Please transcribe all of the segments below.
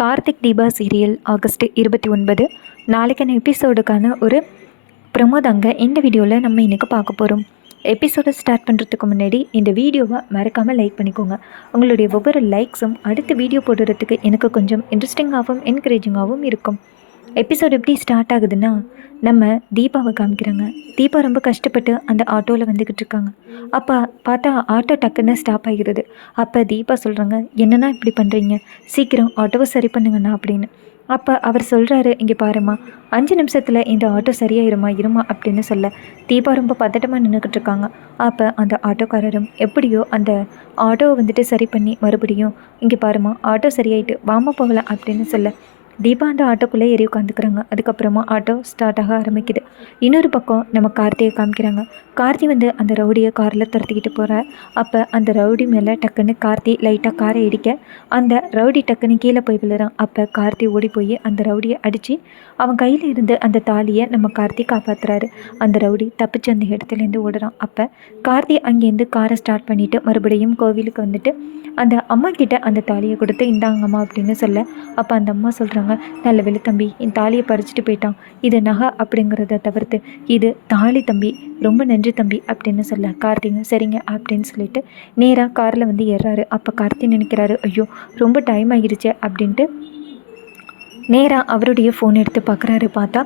Karthik Deepa serial August 29 நாளைக்கான எபிசோடுக்கான ஒரு promo தாங்க இந்த வீடியோவில் நம்ம இன்றைக்கி பார்க்க போகிறோம். எபிசோடை ஸ்டார்ட் பண்ணுறதுக்கு முன்னாடி இந்த வீடியோவை மறக்காமல் லைக் பண்ணிக்கோங்க. உங்களுடைய ஒவ்வொரு லைக்ஸும் அடுத்த வீடியோ போடுறதுக்கு எனக்கு கொஞ்சம் இன்ட்ரெஸ்டிங்காகவும் என்கரேஜிங்காகவும் இருக்கும். எபிசோட் எப்படி ஸ்டார்ட் ஆகுதுன்னா, நம்ம தீபாவை காமிக்கிறாங்க. தீபா ரொம்ப கஷ்டப்பட்டு அந்த ஆட்டோவில் வந்துக்கிட்டு இருக்காங்க. அப்போ பார்த்தா ஆட்டோ டக்குன்னு ஸ்டாப் ஆகிடுது. அப்போ தீபா சொல்கிறாங்க, என்னன்னா இப்படி பண்ணுறீங்க, சீக்கிரம் ஆட்டோவை சரி பண்ணுங்கண்ணா அப்படின்னு. அப்போ அவர் சொல்கிறாரு, இங்கே பாருமா, 5 நிமிஷத்தில் இந்த ஆட்டோ சரியாயிருமா இருமா அப்படின்னு சொல்ல தீபா ரொம்ப பதட்டமாக நின்றுக்கிட்டு இருக்காங்க. அப்போ அந்த ஆட்டோக்காரரும் எப்படியோ அந்த ஆட்டோவை வந்துட்டு சரி பண்ணி மறுபடியும், இங்கே பாருமா ஆட்டோ சரியாயிட்டு வாமா போகலாம் அப்படின்னு சொல்ல தீபா அந்த ஆட்டோக்குள்ளே ஏறி உட்காந்துக்கிறாங்க. அதுக்கப்புறமா ஆட்டோ ஸ்டார்ட் ஆக ஆரம்பிக்குது. இன்னொரு பக்கம் நம்ம கார்த்தியை காமிக்கிறாங்க. கார்த்தி வந்து அந்த ரவுடியை காரில் துரத்திக்கிட்டு போகிறார். அப்போ அந்த ரவுடி மேலே டக்குன்னு கார்த்தி லைட்டாக காரை இடிக்க அந்த ரவுடி டக்குன்னு கீழே போய் விழுறான். அப்போ கார்த்தி ஓடி போய் அந்த ரவுடியை அடித்து அவன் கையில் இருந்து அந்த தாலியை நம்ம கார்த்தி காப்பாற்றுறாரு. அந்த ரவுடி தப்பிச்சு அந்த இடத்துலேருந்து ஓடுறான். அப்போ கார்த்தி அங்கேருந்து காரை ஸ்டார்ட் பண்ணிவிட்டு மறுபடியும் கோவிலுக்கு வந்துட்டு அந்த அம்மா கிட்ட அந்த தாலியை கொடுத்து இந்தாங்கம்மா அப்படின்னு சொல்ல, அப்போ அந்த அம்மா சொல்கிறாங்க, நல்ல வேளை தம்பி, என் தாலியை பறிச்சுட்டு போயிட்டான், இது நகை அப்படிங்கிறத தவிர்த்து இது தாலி தம்பி, ரொம்ப நன்றி தம்பி அப்படின்னு சொல்ல கார்த்திங்க சரிங்க அப்படின்னு சொல்லிட்டு நேராக காரில் வந்து ஏறாரு. அப்போ கார்த்தி நினைக்கிறாரு, ஐயோ ரொம்ப டைம் ஆகிடுச்சே அப்படின்ட்டு நேராக அவருடைய ஃபோன் எடுத்து பார்க்குறாரு. பார்த்தா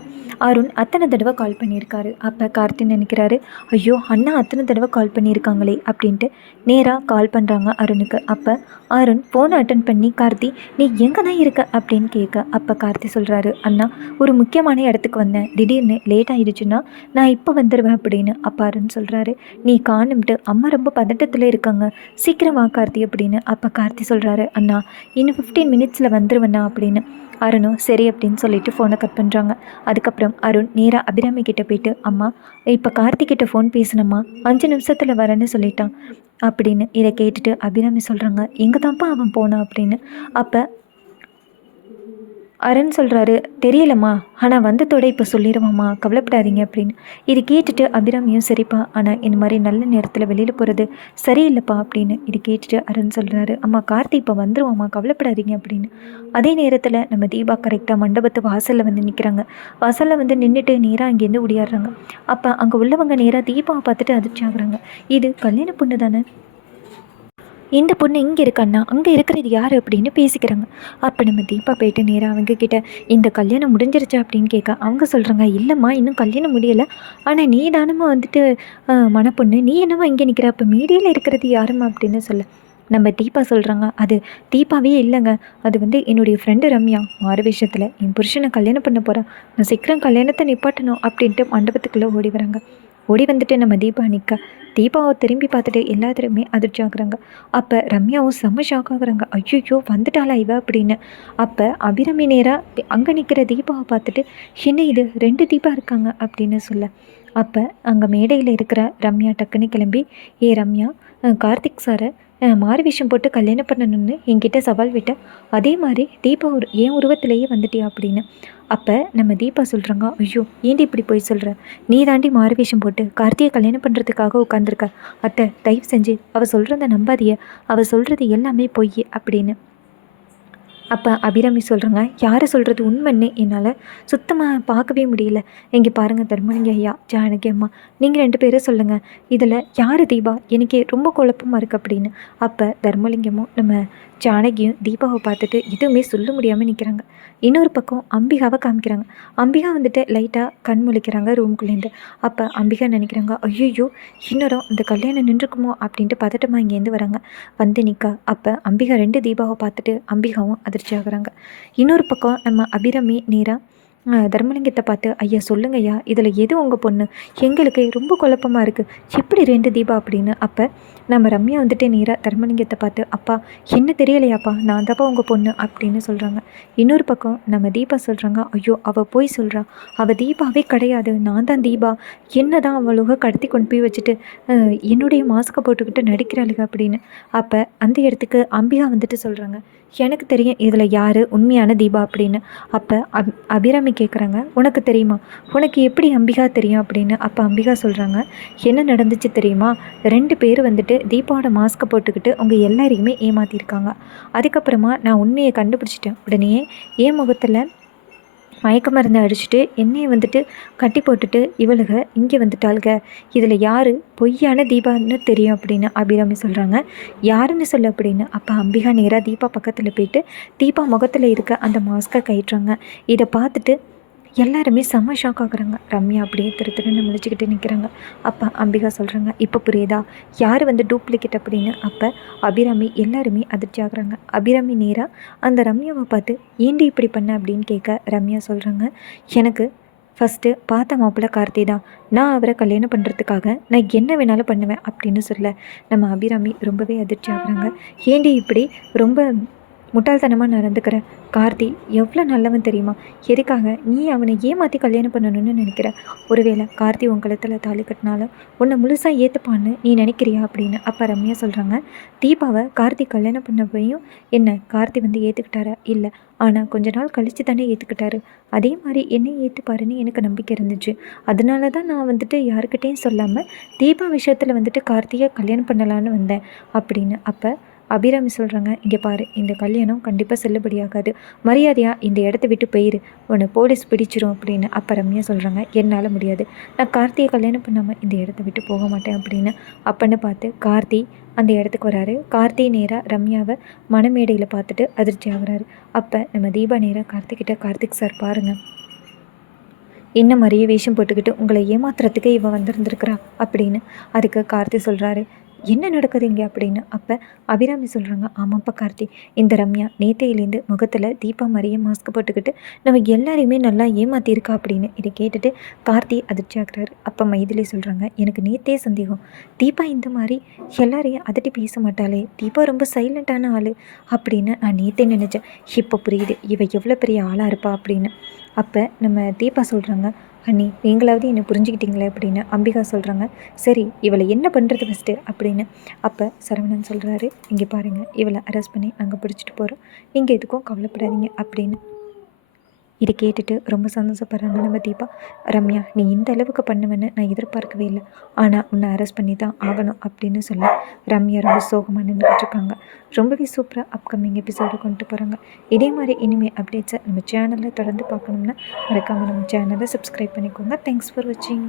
அருண் அத்தனை தடவை கால் பண்ணியிருக்காரு. அப்போ கார்த்தி நினைக்கிறாரு, ஐயோ அண்ணா அத்தனை தடவை கால் பண்ணியிருக்காங்களே அப்படின்ட்டு நேராக கால் பண்ணுறாங்க அருணுக்கு. அப்போ அருண் ஃபோனை அட்டன் பண்ணி, கார்த்தி நீ எங்கே தான் இருக்க அப்படின்னு கேட்க, அப்போ கார்த்தி சொல்கிறாரு, அண்ணா ஒரு முக்கியமான இடத்துக்கு வந்தேன், திடீர்னு லேட் ஆகிடுச்சுன்னா நான் இப்போ வந்துடுவேன் அப்படின்னு. அப்போ அருண் சொல்கிறாரு, நீ காணும்ட்டு அம்மா ரொம்ப பதட்டத்தில் இருக்காங்க, சீக்கிரம் வா கார்த்தி அப்படின்னு. அப்போ கார்த்தி சொல்கிறாரு, அண்ணா இன்னும் 15 மினிட்ஸில் வந்துடுவேண்ணா அப்படின்னு. அருணும் சரி அப்படின்னு சொல்லிட்டு ஃபோனை கட் பண்ணுறாங்க. அதுக்கப்புறம் அருண் நேராக அபிராமி கிட்டே போயிட்டு, அம்மா இப்போ கார்த்திகிட்ட ஃபோன் பேசினம்மா, 5 நிமிஷத்தில் வரேன்னு சொல்லிட்டான் அப்படின்னு. இதை கேட்டுட்டு அபிராமி சொல்கிறாங்க, எங்கே தான்ப்பா அவன் போனான் அப்படின்னு. அப்போ அருண் சொல்கிறாரு, தெரியலம்மா, ஆனால் வந்ததோட இப்போ சொல்லிடுவாம்மா, கவலைப்படாதீங்க அப்படின்னு. இது கேட்டுட்டு அபிராமியும் சரிப்பா, ஆனால் இந்த மாதிரி நல்ல நேரத்தில் வெளியில் போகிறது சரியில்லைப்பா அப்படின்னு. இது கேட்டுட்டு அருண் சொல்கிறாரு, அம்மா கார்த்தி இப்போ வந்துருவாம்மா, கவலைப்படாதீங்க அப்படின்னு. அதே நேரத்தில் நம்ம தீபா கரெக்டாக மண்டபத்து வாசலில் வந்து நிற்கிறாங்க. வாசலில் வந்து நின்றுட்டு நேராக அங்கேருந்து ஓடியாடுறாங்க. அப்போ அங்கே உள்ளவங்க நேராக தீபாவை பார்த்துட்டு அதிர்ச்சி ஆகுறாங்க. இது கல்யாண பொண்ணு தானே, இந்த பொண்ணு இங்கே இருக்காண்ணா, அங்கே இருக்கிறது யார் அப்படின்னு பேசிக்கிறாங்க. அப்போ நம்ம தீபா போயிட்டு நேராக அவங்கக்கிட்ட, இந்த கல்யாணம் முடிஞ்சிருச்சா அப்படின்னு கேட்க, அவங்க சொல்கிறாங்க, இல்லைம்மா இன்னும் கல்யாணம் முடியலை, ஆனால் நீ தானம்மா வந்துட்டு மணப்பொண்ணு, நீ என்னம்மா இங்கே நிற்கிற, அப்போ மீடியில் இருக்கிறது யாரும்மா அப்படின்னு சொல்ல நம்ம தீபா சொல்கிறாங்க, அது தீபாவே இல்லைங்க, அது வந்து என்னுடைய ஃப்ரெண்டு ரம்யா, மாறு விஷயத்தில் என் புருஷனை கல்யாணம் பண்ண போகிறேன், நான் சீக்கிரம் கல்யாணத்தை நிப்பாட்டணும் அப்படின்ட்டு மண்டபத்துக்குள்ளே ஓடி வராங்க. ஓடி வந்துட்டு நம்ம தீபா நிற்க, தீபாவை திரும்பி பார்த்துட்டு எல்லாத்துலேயுமே அதிர்ச்சி ஆகுறாங்க. அப்போ ரம்யாவும் செம்ம ஷாக் ஆகுறாங்க, ஐயோ வந்துட்டாளா இவ அப்படின்னு. அப்போ அபிராமி நேராக அங்கே நிற்கிற தீபாவை பார்த்துட்டு, என்ன இது 2 தீபா இருக்காங்க அப்படின்னு சொல்ல, அப்போ அங்கே மேடையில் இருக்கிற ரம்யா டக்குன்னு கிளம்பி, ஏ ரம்யா, கார்த்திக் சாரை மாறு விஷயம் போட்டு கல்யாணம் பண்ணணும்னு என்கிட்ட சவால் விட்ட, அதே மாதிரி தீபா என் உருவத்திலேயே வந்துட்டியா அப்படின்னு. அப்போ நம்ம தீபா சொல்கிறாங்க, ஐயோ ஏன்டி இப்படி போய் சொல்கிற, நீ தாண்டி மாறு விஷயம் போட்டு கார்த்தியை கல்யாணம் பண்ணுறதுக்காக உட்காந்துருக்க, அத்தை தயவு செஞ்சு அவள் சொல்கிறத நம்பாதிய, அவள் சொல்கிறது எல்லாமே பொய் அப்படின்னு. அப்போ அபிராமி சொல்கிறாங்க, யாரை சொல்கிறது உண்மைன்னு என்னால் சுத்தமாக பார்க்கவே முடியல, இங்கே பாருங்கள் தர்மலிங்க ஐயா, ஜானகி அம்மா, நீங்கள் 2 பேரும் சொல்லுங்கள், இதில் யார் தீபா, எனக்கு ரொம்ப குழப்பமாக இருக்குது அப்படின்னு. அப்போ தர்மலிங்கமும் நம்ம ஜானகியும் தீபாவை பார்த்துட்டு எதுவுமே சொல்ல முடியாமல் நிற்கிறாங்க. இன்னொரு பக்கம் அம்பிகாவை காமிக்கிறாங்க. அம்பிகா வந்துட்டு லைட்டாக கண் முழிக்கிறாங்க ரூம்குள்ளேருந்து. அப்போ அம்பிகா நினைக்கிறாங்க, ஐயோ இன்னொரு இந்த கல்யாணம் நின்றுக்குமோ அப்படின்ட்டு பதட்டமாக இங்கேருந்து வராங்க. வந்து நிற்க அப்போ அம்பிகா 2 தீபாவை பார்த்துட்டு அம்பிகாவும் அதிர்ச்சி ஆகுறாங்க. இன்னொரு பக்கம் நம்ம அபிராமி நேராக தர்மலிங்கத்தை பார்த்து, ஐயா சொல்லுங்க ஐயா, இதில் எது உங்கள் பொண்ணு, எங்களுக்கு ரொம்ப குழப்பமாக இருக்குது, எப்படி 2 தீபா அப்படின்னு. அப்போ நம்ம ரம்யா வந்துட்டு நேராக தர்மலிங்கத்தை பார்த்து, அப்பா என்ன தெரியலையாப்பா, நான் தான்ப்பா உங்கள் பொண்ணு அப்படின்னு சொல்கிறாங்க. இன்னொரு பக்கம் நம்ம தீபா சொல்கிறாங்க, ஐயோ அவள் போய் சொல்கிறா, அவள் தீபாவே கிடையாது, நான் தான் தீபா, என்ன தான் அவளுக கடத்தி கொண்டு போய் வச்சுட்டு என்னுடைய மாஸ்கை போட்டுக்கிட்டு நடிக்கிறாளுங்க அப்படின்னு. அப்போ அந்த இடத்துக்கு அம்பிகா வந்துட்டு சொல்கிறாங்க, எனக்கு தெரியும் இதில் யார் உண்மையான தீபா அப்படின்னு. அப்போ அபிராமி கேட்குறாங்க, உனக்கு தெரியுமா? உனக்கு எப்படி அம்பிகா தெரியும் அப்படின்னு. அப்போ அம்பிகா சொல்கிறாங்க, என்ன நடந்துச்சு தெரியுமா? 2 பேர் வந்துட்டு தீபாவோட மாஸ்க்கை போட்டுக்கிட்டு உங்கள் எல்லாரையுமே ஏமாற்றிருக்காங்க. அதுக்கப்புறமா நான் உண்மையை கண்டுபிடிச்சிட்டேன். உடனே என் முகத்தில் மயக்க மருந்து அடிச்சுட்டு என்னையை வந்துட்டு கட்டி போட்டுட்டு இவளுக இங்கே வந்துட்டாளுக. இதில் யார் பொய்யான தீபான்னு தெரியும் அப்படின்னு அபிராமி சொல்கிறாங்க. யாருன்னு சொல்ல அப்படின்னு. அப்போ அம்பிகா நேராக தீபா பக்கத்தில் போயிட்டு தீபா முகத்தில் இருக்க அந்த மாஸ்க்கை கயிட்டுறாங்க. இதை பார்த்துட்டு எல்லாருமே செம்ம ஷாக் ஆகுறாங்க. ரம்யா அப்படியே திருன்னு முழிச்சுக்கிட்டு நிற்கிறாங்க. அப்போ அம்பிகா சொல்கிறாங்க, இப்போ புரியுதா யார் வந்து டூப்ளிகேட் அப்படின்னு. அப்போ அபிராமி எல்லாருமே அதிர்ச்சி ஆகுறாங்க. அபிராமி நேராக அந்த ரம்யாவை பார்த்து ஏண்டி இப்படி பண்ண அப்படின்னு கேட்க ரம்யா சொல்கிறாங்க, எனக்கு ஃபஸ்ட்டு பார்த்த மாப்பிள்ளை கார்த்தி தான். நான் அவரை கல்யாணம் பண்ணுறதுக்காக நான் என்ன வேணாலும் பண்ணுவேன் அப்படின்னு சொல்ல நம்ம அபிராமி ரொம்பவே அதிர்ச்சி ஆகுறாங்க. ஏண்டி இப்படி ரொம்ப முட்டாள்தனமாக நடந்துக்கிற? கார்த்தி எவ்வளோ நல்லவன் தெரியுமா? எதுக்காக நீ அவனை ஏமாற்றி கல்யாணம் பண்ணணும்னு நினைக்கிற? ஒருவேளை கார்த்தி உன் கழுத்தில் தாலி கட்டினாலும் உன்னை முழுசாக ஏற்றுப்பான்னு நீ நினைக்கிறியா அப்படின்னு. அப்போ ரம்யா சொல்கிறாங்க, தீபாவை கார்த்தி கல்யாணம் பண்ணப்பையும் என்ன கார்த்தி வந்து ஏற்றுக்கிட்டாரா? இல்லை, ஆனால் கொஞ்ச நாள் கழித்து தானே ஏற்றுக்கிட்டாரு. அதே மாதிரி என்னை ஏற்றுப்பாருன்னு எனக்கு நம்பிக்கை இருந்துச்சு. அதனால தான் நான் வந்துட்டு யாருக்கிட்டேயும் சொல்லாமல் தீபா விஷயத்தில் வந்துட்டு கார்த்தியை கல்யாணம் பண்ணலான்னு வந்தேன் அப்படின்னு. அப்போ அபிராமி சொல்கிறாங்க, இங்கே பாரு, இந்த கல்யாணம் கண்டிப்பாக செல்லுபடியாகாது. மரியாதையாக இந்த இடத்த விட்டு போயிரு, உன்னை போலீஸ் பிடிச்சிரும் அப்படின்னு. அப்போ ரம்யா சொல்கிறாங்க, என்னால் முடியாது, நான் கார்த்தியை கல்யாணம் பண்ணாமல் இந்த இடத்த விட்டு போக மாட்டேன் அப்படின்னு. அப்பன்னு பார்த்து கார்த்தி அந்த இடத்துக்கு வராரு. கார்த்தி நேராக ரம்யாவை மணமேடையில் பார்த்துட்டு அதிர்ச்சி ஆகுறாரு. அப்போ நம்ம தீபா நேராக கார்த்திக்கிட்ட, கார்த்திக் சார் பாருங்கள், என்ன மாதிரியே வேஷம் போட்டுக்கிட்டு உங்களை ஏமாத்துறதுக்கே இவன் வந்திருந்துருக்குறா அப்படின்னு. அதுக்கு கார்த்தி சொல்கிறாரு, என்ன நடக்குது இங்கே அப்படின்னு. அப்போ அபிராமி சொல்கிறாங்க, ஆமாப்பா கார்த்தி, இந்த ரம்யா நேத்தையிலேருந்து முகத்தில் தீபா மாதிரியே மாஸ்க் போட்டுக்கிட்டு நம்ம எல்லாரையுமே நல்லா ஏமாற்றிருக்கா அப்படின்னு. இதை கேட்டுட்டு கார்த்தி அதிர்ச்சி ஆகுறாரு. அப்போ மைதிலி சொல்கிறாங்க, எனக்கு நேத்தே சந்தேகம், தீபா இந்த மாதிரி எல்லாரையும் அதட்டி பேச மாட்டாளே, தீபா ரொம்ப சைலண்ட்டான ஆள் அப்படின்னு நான் நேத்தே நினச்சேன். இப்போ புரியுது இவ எவ்வளோ பெரிய ஆளாக இருப்பா அப்படின்னு. அப்போ நம்ம தீபா சொல்கிறாங்க, அண்ணி நீங்களாவது என்னை புரிஞ்சுக்கிட்டீங்களே அப்படின்னு. அம்பிகா சொல்கிறாங்க, சரி இவளை என்ன பண்ணுறது ஃபஸ்ட்டு அப்படின்னு. அப்போ சரவணன் சொல்கிறாரு, இங்கே பாருங்கள், இவளை அரெஸ்ட் பண்ணி நாங்கள் பிடிச்சிட்டு போகிறோம், நீங்கள் எதுக்கும் கவலைப்படாதீங்க அப்படின்னு. இதை கேட்டுட்டு ரொம்ப சந்தோஷப்படுறாங்க நம்ம தீபா. ரம்யா நீ இந்த அளவுக்கு பண்ணுவேன்னு நான் எதிர்பார்க்கவே இல்லை, ஆனால் உன்னை அரெஸ்ட் பண்ணி தான் ஆகணும் அப்படின்னு சொல்லி ரம்யா ரொம்ப சோகமாக நின்றுட்டு இருக்காங்க. ரொம்பவே சூப்பராக அப்கமிங் எபிசோடு கொண்டு போகிறாங்க. இதே மாதிரி இனிமேல் அப்டேட்ஸை நம்ம சேனலில் தொடர்ந்து பார்க்கணும்னா மறக்காமல் நம்ம சேனலை சப்ஸ்கிரைப் பண்ணிக்கோங்க. தேங்க்ஸ் ஃபார் வாட்சிங்.